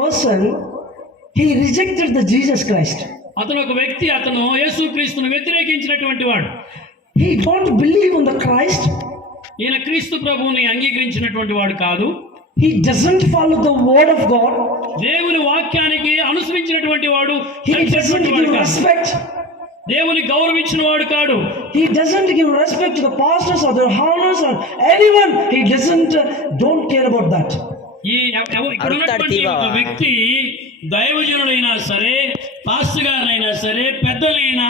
person, he rejected the Jesus Christ. అతను ఒక వ్యక్తి, అతను యేసుక్రీస్తును వ్యతిరేకించినటువంటి వాడు. He don't believe on the Christ. ఈయన క్రీస్తు ప్రభువుని అంగీకరించినటువంటి వాడు కాదు. He doesn't follow the word of God. దేవుని వాక్యానికి అనుసరించినటువంటి వాడు. He doesn't give respect. దేవుని గౌరవించిన వాడు కాడు. He doesn't give respect to the pastors or the honors or anyone. He don't care about that. ఈ ఇక్కడ ఉన్నటువంటి ఒక వ్యక్తి దైవజనుడైనా సరే, పాస్టర్ గారినైనా సరే, పెద్దలైనా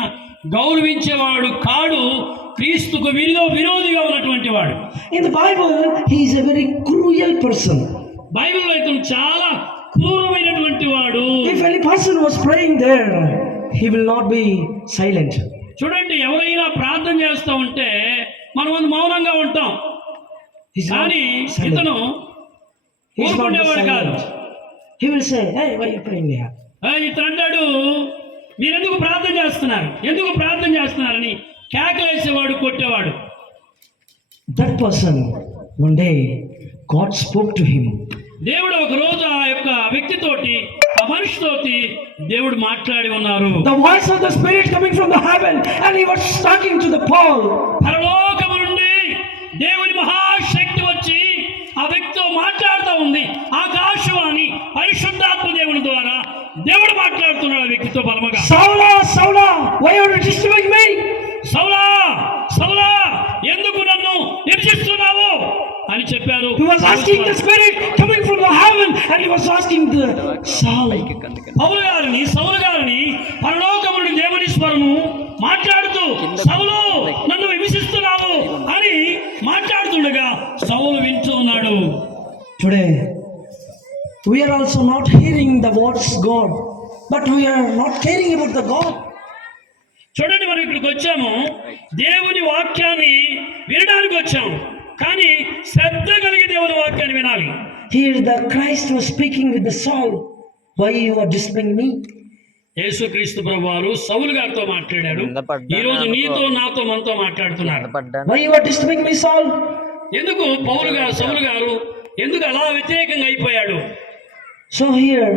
గౌరవించేవాడు కాడు. క్రీస్తుకు విరోధిగా ఉన్నటువంటి వాడు. In the Bible, he is a very cruel person. బైబిల్లో అయితే చాలా క్రూరమైనటువంటి వాడు. If any person was praying there, he will not be silent. చూడండి, ఎవరైనా ప్రార్థన చేస్తూ ఉంటే మనం మౌనంగా ఉంటాం. కానీ ఇతను ఊరుకునేవాడు కాదు. He will say, hey, why are you praying there? ఇతను అంటాడు, మీరెందుకు ప్రార్థన చేస్తున్నారు, ఎందుకు ప్రార్థన చేస్తున్నారని కేకలేసేవాడు, కొట్టేవాడు. That person, one day, God spoke to him. దేవుడు ఒక రోజు ఆ యొక్క వ్యక్తితోటి, ఆ మనిషితోటి దేవుడు మాట్లాడి ఉన్నారు. The voice of the Spirit coming from the heaven, and he was talking to the Paul. పరలోకము నుండి దేవుని మహాశక్తి వచ్చి ఆ వ్యక్తితో మాట్లాడుతూ ఉంది. ఆకాశవాణి పరిశుద్ధాత్మ దేవుని ద్వారా దేవుడు మాట్లాడుతున్నాడు ఆ వ్యక్తితో బలముగా. Saula, Saula, why are you disturbing me? సౌలా, సౌలా, ఎందుకు నన్ను హింసిస్తున్నావు అని చెప్పారు. He was asking the Spirit coming from the heaven, and he was asking the Saul. సౌలు గారిని పరలోకము నుండి దేవుని స్వరము మాట్లాడుతూ, సౌలు నన్ను హింసిస్తున్నావు అని మాట్లాడుతుండగా సౌలు వింటూ ఉన్నాడు. Today we are also not hearing the words God, but we are not caring about the God. చూడండి, మనం ఇక్కడికి వచ్చాము, దేవుని వాక్యాన్ని వినడానికి వచ్చాము, కానీ శ్రద్ధ కలిగి దేవుని వాక్యాన్ని వినాలి. Here the Christ was speaking with the Saul. Why you are disturbing me? యేసుక్రీస్తు ప్రభువారు సౌలు గారితో మాట్లాడాడు. ఈ రోజు నీతో, నాతో, మనతో మాట్లాడుతున్నాడు. Why you are disturbing me, Saul? ఎందుకు సౌలు గారు ఎందుకు అలా వ్యతిరేకంగా అయిపోయాడు? So here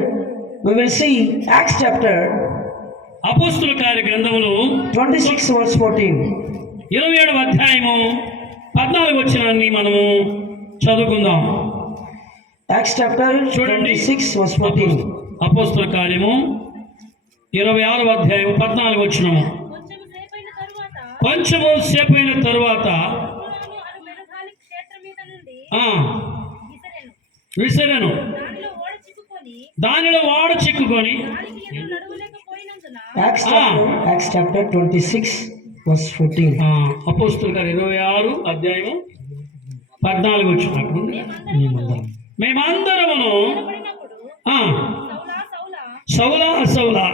we will see Acts chapter అపోస్తుల కార్య గ్రంథములు 26 verse 14. 27వ అధ్యాయము 14వ వచనాన్ని మనము చదువుకుందాం. Acts chapter 26 verse 14. అపోస్తుల కార్యము 26వ అధ్యాయం 14వ వచనము. కొంచెము సేపైన తరువాత విసరెను, దానిలో ఓడ చిక్కుకొని. Acts chapter 26 verse 14. అపోస్తుల కార్యం 26 అధ్యాయము 14 వచ్చినప్పుడు, మేమందరమును సౌలా, సౌలా,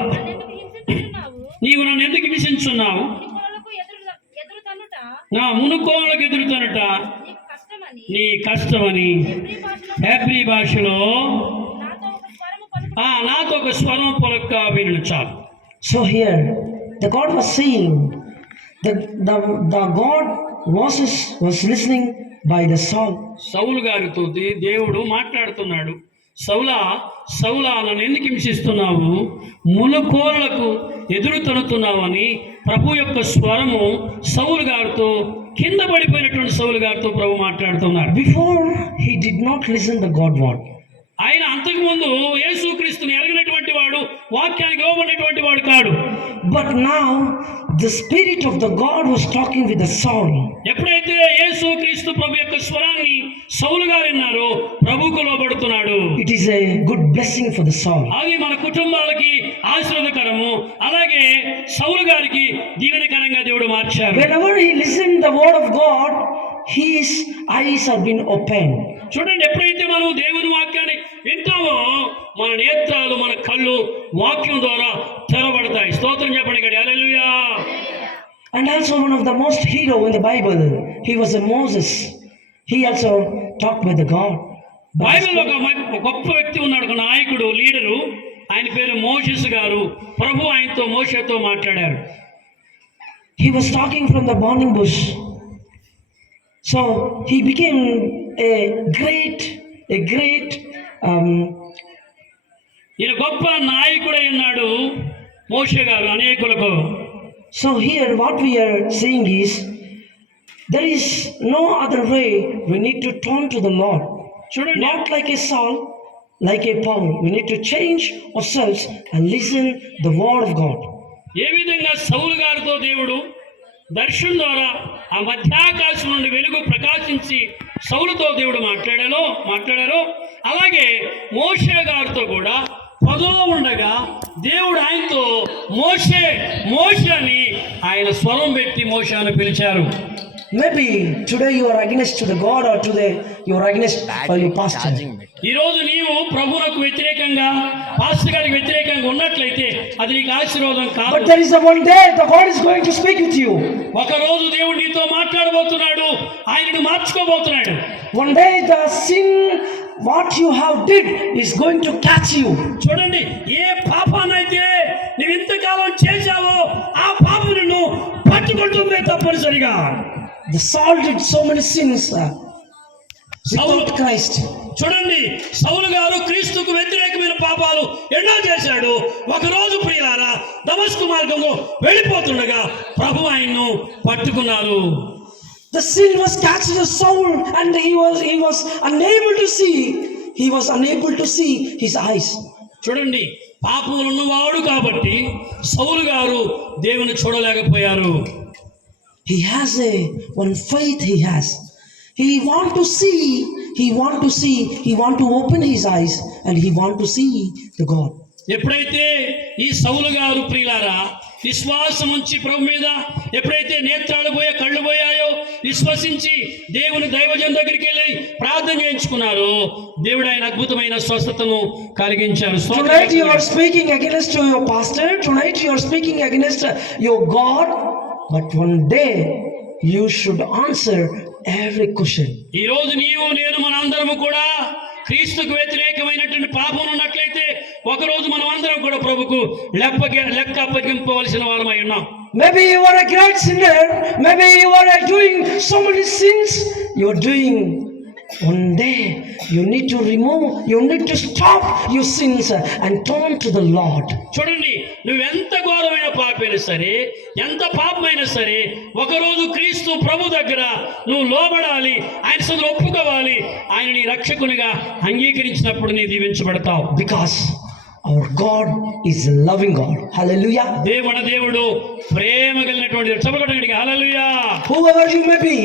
నీవు నన్ను ఎందుకు హింసించున్నావు, నా మునుకోళ్ళకు ఎదురుతనుట నీ కష్టమని హెబ్రీ భాషలో నాతో ఒక స్వరం పలుక వినను చాలు. So here the God was saying, the God Moses was listening by the Saul. సౌలు గారితో దేవుడు మాట్లాడుతున్నాడు. సౌలా, సౌలా, నన్ను ఎందుకు హింసిస్తున్నావు, మునుకోళ్ళకు ఎదురు తనుతున్నావు అని ప్రభు యొక్క స్వరము సౌలు గారితో, కింద పడిపోయినటువంటి సౌలు గారితో ప్రభు మాట్లాడుతున్నారు. Before he did not listen the God word. ఆయన అంతకుముందు యేసుక్రీస్తుని ఎరగినటువంటి వాడు, వాక్యానికి ఇవ్వబడినటువంటి వాడు కాడు. But now the Spirit of the God was talking with the Saul. ఎప్పుడైతే యేసుక్రీస్తు ప్రభు యొక్క స్వరాన్ని సౌలు గారు విన్నారో ప్రభువుకు లోబడుతున్నాడు. It is a good blessing for the Saul. అది మన కుటుంబాలకి ఆశీర్వాదకరము, అలాగే సౌలు గారికి దీవెనకరంగా దేవుడు మార్చారు. Whenever he listened the word of God, his eyes have been opened. చూడండి, ఎప్పుడైతే మనం దేవుని వాక్యాన్ని వింటామో మన నేత్రాలు, మన కళ్ళు వాక్యం ద్వారా తెరవబడతాయి. స్తోత్రం చెప్పండి గడి, హల్లెలూయా. And also one of the most hero in the Bible, he was a Moses. He also talked with the God. బైబిల్లో ఒక గొప్ప వ్యక్తి ఉన్నాడు, ఒక నాయకుడు, లీడరు. ఆయన పేరు మోషెస్ గారు. ప్రభు ఆయనతో, మోషేతో మాట్లాడారు. He was talking from the burning bush. So he became a great ఈయన గొప్ప నాయకుడై ఉన్నాడు మోషే గారు అనేకులకు. So here what we are saying is, there is no other way. We need to turn to the Lord. చూడండి, Not like a Saul, like a Paul. We need to change ourselves and listen the word of God. ఏ విధంగా సౌలు గారితో దేవుడు దర్శనం ద్వారా ఆ మధ్యాకాశం నుండి వెలుగు ప్రకాశించి సౌలుతో దేవుడు మాట్లాడారో అలాగే మోషే గారితో కూడా పదలో ఉండగా దేవుడు ఆయనతో మోషే అని ఆయన స్వరం పెట్టి మోషే అని పిలిచారు. Maybe today you are against to the God, or today you are against for your pastor. ఈ రోజు నీవు ప్రభువుకు వ్యతిరేకంగా పాస్టర్ గారికి వ్యతిరేకంగా ఉన్నట్లయితే అది నీకు ఆశీర్వాదం కాదు. But there is a one day the God is going to speak with you. ఒక రోజు దేవుడు నీతో మాట్లాడబోతున్నాడు, ఆయనను మార్చుకోబోతున్నాడు. One day the sin what you have did is going to catch you. చూడండి, ఏ పాపాన్నైతే నువ్వు ఇంతకాలం చేశావో ఆ పాపం నిన్ను పట్టుకుంటుందే తప్పనిసరిగా. The Saul did so many sins without Christ. చూడండి, సౌలు గారు క్రీస్తుకు వ్యతిరేకమైన పాపాలు ఎన్నో చేశాడు. ఒకరోజు ప్రియులారా దమస్కు మార్గంలో వెళ్ళిపోతుండగా ప్రభు ఆయన్ను పట్టుకున్నారు. The sin was catching the soul, and he was unable to see. He was unable to see his eyes. చూడండి, పాపములు ఉన్నవాడు కాబట్టి సౌలు గారు దేవుని చూడలేకపోయారు. He has one faith he has. He want to see. He want to open his eyes, and he want to see the God. ఎప్పుడైతే ఈ సౌలు గారు ప్రియులారా విశ్వాసం ఉంచి ప్రభు మీద ఎప్పుడైతే నేత్రాలు కళ్ళు పోయాయో విశ్వసించి దేవుని దైవజన్ దగ్గరికి వెళ్ళి ప్రార్థన చేయించుకున్నారో దేవుడు ఆయన అద్భుతమైన స్వస్థతను కలిగించారు. Tonight you are speaking against your pastor. Tonight you are speaking against your God. But one day you should answer every question. ఈ రోజు నీవు నేను మన అందరము కూడా క్రీస్తుకు వ్యతిరేకమైనటువంటి పాపం ఉన్నట్లయితే ఒకరోజు మనం అందరం కూడా ప్రభుకు లెక్క అప్పగింపవలసిన వాళ్ళమై ఉన్నాం. Maybe you are a great sinner. Maybe you are doing so many sins. You are doing. One day you need to remove. You need to stop your sins and turn to the Lord. చూడండి, నువ్వెంత ఘోరమైన పాపైనా సరే, ఎంత పాపమైనా సరే, ఒకరోజు క్రీస్తు ప్రభు దగ్గర నువ్వు లోబడాలి, ఆయన సొంత ఒప్పుకోవాలి. ఆయన నీ రక్షకునిగా అంగీకరించినప్పుడు నీ దీవించబడతావు. Because our God is a loving God. Hallelujah. దేవుడు ప్రేమ కలిగినటువంటి చెప్పగలండి హల్లెలూయా. Whoever you may be,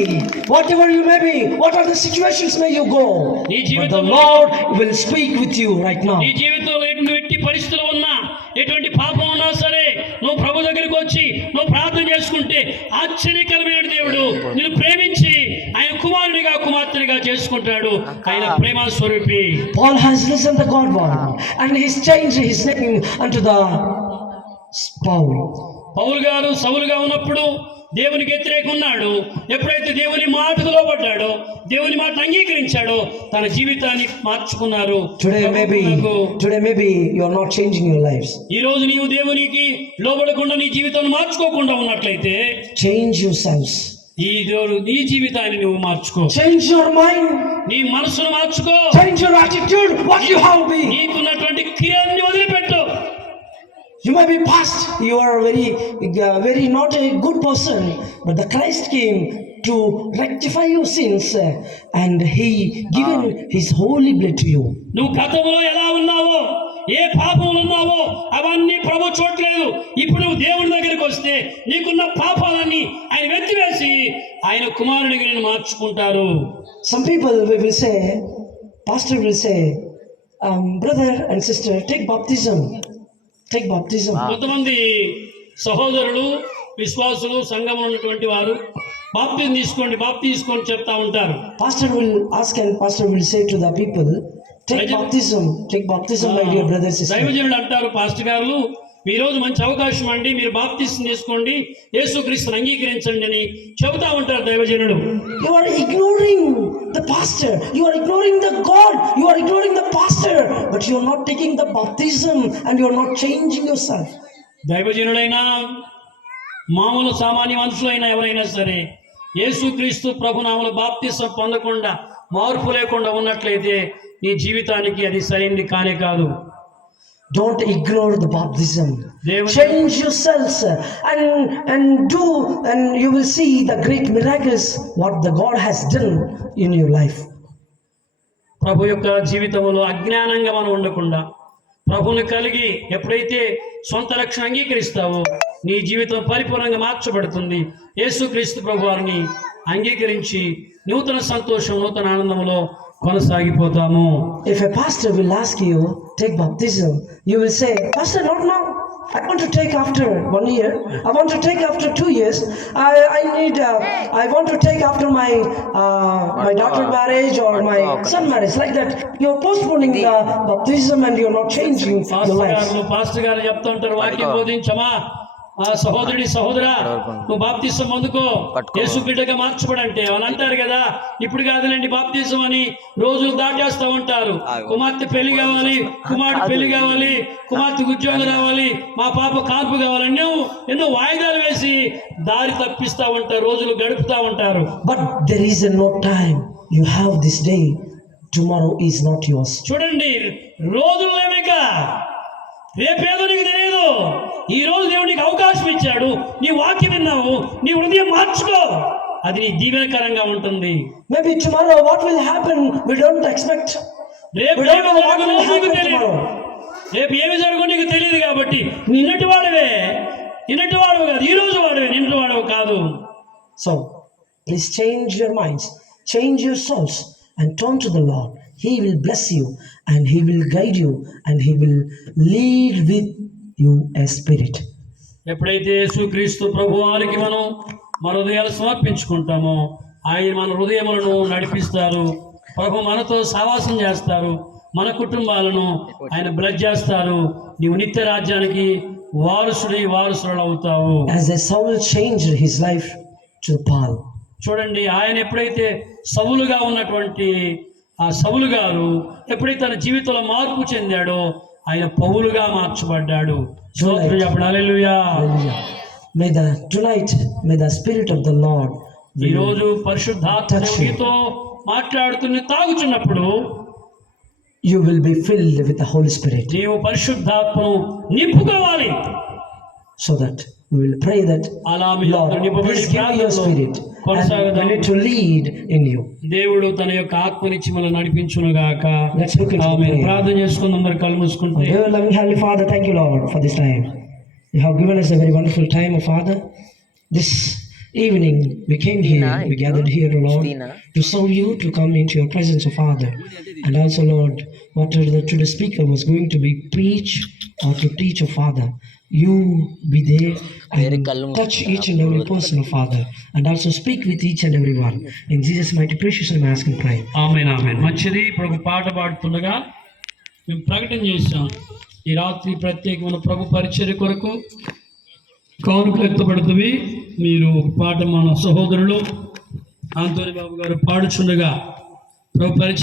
whatever you may be, what are the situations may you go, but the Lord will speak with you right now. నీ జీవితంలో ఎటువంటి పరిస్థితులు ఉన్నా, ఎటువంటి పాపం ఉన్నా సరే, నువ్వు ప్రభు దగ్గరికి వచ్చి నువ్వు ప్రార్థన చేసుకుంటే ఆశ్చర్యకరమైన దేవుడు నిన్ను ప్రేమించి ఆయన కుమారునిగా కుమార్తెనిగా చేసుకుంటాడు. ఆయన ప్రేమ స్వరూపి. Paul has listened to God word, and he's changed his name unto the Paul. పౌలు గారు సౌలుగా ఉన్నప్పుడు దేవునికి వ్యతిరేకంగా ఉన్నాడు. ఎప్పుడైతే దేవుని మాటకు లోబడ్డాడో, దేవుని మాట అంగీకరించాడో తన జీవితాన్ని మార్చుకున్నారు. Today maybe you are not changing your lives. ఈ రోజు నీవు దేవునికి లోబడకుండా నీ జీవితాన్ని మార్చుకోకుండా ఉన్నట్లయితే change yourselves. నీ జీవితాన్ని నువ్వు మార్చుకో. Change your mind. నీ మనసును మార్చుకో. Change your attitude. What you have been. నీకున్నటువంటి క్రియల్ని వదిలిపెట్టు. You may be past. You are very not a good person, but the Christ came to rectify your sins, and He given His holy blood to you. నువ్వు గతంలో ఎలా ఉన్నావో, ఏ పాపంలో ఉన్నావో అవన్నీ ప్రభు చూడలేదు. ఇప్పుడు నువ్వు దేవుని దగ్గరికి వస్తే నీకున్న పాపాలన్నీ ఆయన వెతివేసి ఆయన కుమారునిగా నిన్ను మార్చుకుంటారు. Some people will say, pastor will say, brother and sister, take baptism. కొంతమంది సహోదరులు విశ్వాసులు సంఘంలో ఉన్నటువంటి వారు బాప్తిజం తీసుకోండి చెప్తా ఉంటారు. Pastor will ask and pastor will say to the people, take baptism my dear brothers and sisters. దైవజనుడు అంటారు, పాస్టర్ గారు ఈ రోజు మంచి అవకాశం అండి, మీరు బాప్తిజం తీసుకోండి, యేసుక్రీస్తుని అంగీకరించండి అని చెబుతా ఉంటారు దైవజనుడు. You are ignoring the pastor, you are ignoring the God, you are ignoring the pastor, but you are not taking the baptism and you are not changing yourself. దైవజనుడైనా మామూలు సామాన్య మనుషులైనా ఎవరైనా సరే యేసుక్రీస్తు ప్రభునామములో బాప్తిజం పొందకుండా మార్పు లేకుండా ఉన్నట్లయితే నీ జీవితానికి అది సరైనది కానే కాదు. Don't ignore the baptism. దేవుని Change yourselves and do, and you will see the great miracles what the God has done in your life. ప్రభు యొక్క జీవితంలో అజ్ఞానంగా మనం ఉండకుండా ప్రభువుని కలిగి ఎప్పుడైతే సొంత రక్షణ అంగీకరిస్తావో నీ జీవితం పరిపూర్ణంగా మార్చబడుతుంది. యేసుక్రీస్తు ప్రభు వారిని అంగీకరించి నూతన సంతోషం, నూతన ఆనందంలో కొనసాగిపోతాము. If a pastor will ask you take baptism, you will say, Pastor, not now. I want to take after 1 year. I want to take after 2 years. I want to take after my daughter marriage or my son marriage. Like that, you're postponing the baptism and you're not changing your life. Pastor గారు చెప్తుంటారు, వాక్యం బోధించమా సహోదరుడి సహోదరా నువ్వు బాప్తిసం అందుకో యేసు బిడ్డగా మార్చబడంటే వాళ్ళు అంటారు కదా, ఇప్పుడు కాదులేండి బాప్తిసం అని రోజులు దాటేస్తూ ఉంటారు. కుమార్తె పెళ్లి కావాలి, కుమారుడు పెళ్లి కావాలి, కుమార్తెకు ఉద్యోగం రావాలి, మా పాప కాన్పు కావాలని ఎన్నో వాయిదాలు వేసి దారి తప్పిస్తా ఉంటారు, రోజులు గడుపుతా ఉంటారు. But there is no time. You have this day. Tomorrow is not yours. చూడండి, రోజులు లేవిక, రేపేదో నీకు తెలియదు. ఈ రోజు దేవుడు నీకు అవకాశం ఇచ్చాడు, నీ వాక్యం విన్నావు, నీ హృదయం మార్చుకో, అది నీ దీవెనకరంగా ఉంటుంది. Maybe tomorrow what will happen we don't expect. రేపు ఏమి జరుగుతుందో నీకు తెలియదు, రేపు ఏమి జరుగుతుందో నీకు తెలియదు. కాబట్టి నిన్నటి వాడవే కాదు, ఈ రోజు వాడవే, నిన్నటి వాడవు కాదు. So please change your minds, change your souls and turn to the Lord. He will bless you and He will guide you and He will lead with you a spirit. ఎప్పుడైతే యేసుక్రీస్తు ప్రభువారికి మనం మన హృదయాలు సమర్పించుకుంటామో ఆయన మన హృదయములను నడిపిస్తారు. ప్రభు మనతో సహవాసం చేస్తారు, మన కుటుంబాలను ఆయన బ్లెస్ చేస్తారు. నీవు నిత్య రాజ్యానికి వారసులు అవుతావు. As a Saul changed his life to Paul. చూడండి, ఆయన ఎప్పుడైతే సౌలుగా ఉన్నటువంటి ఆ సౌలు గారు ఎప్పుడైతే తన జీవితంలో మార్పు చెందాడో ఆయన పౌలుగా మార్చబడ్డాడు. స్తోత్రం చెప్పండి, హల్లెలూయా. Tonight may the spirit of the Lord ఈ రోజు పరిశుద్ధాత్మ నీతో మాట్లాడుతున్న తాగుచున్నప్పుడు you will be filled with the Holy Spirit. నీవు పరిశుద్ధాత్మను నింపుకోవాలి. So that we will pray that Lord, please give me your spirit and we need to lead in you. దేవుడు తన యొక్క ఆత్మనిచ్చి మనల్ని నడిపించును గాక. Let's look into prayer. ప్రార్థన చేసుకుందాం, అందరూ కళ్ళు మూసుకుంటే. Dear loving Heavenly Father, thank you Lord for this time. You have given us a very wonderful time, O Father. This evening we came here, we gathered here, O Lord, to serve you, to come into your presence, O Father. And also Lord, whatever the today speaker was going to be preach or to teach, O Father, you be there and touch each and every person, O Father, and also speak with each and every one. In Jesus' mighty precious name I ask and pray. ఆమేన్, ఆమేన్. మంచిది. ప్రభు పాట పాడుతుండగా మేము ప్రకటన చేశాం, ఈ రాత్రి ప్రత్యేకమైన ప్రభు పరిచర్య కొరకు కానుకలు ఎత్తబడుతుంది. మీరు పాట మన సహోదరులు ఆంటోని బాబు గారు పాడుచుండగా ప్రభు పరిచర్య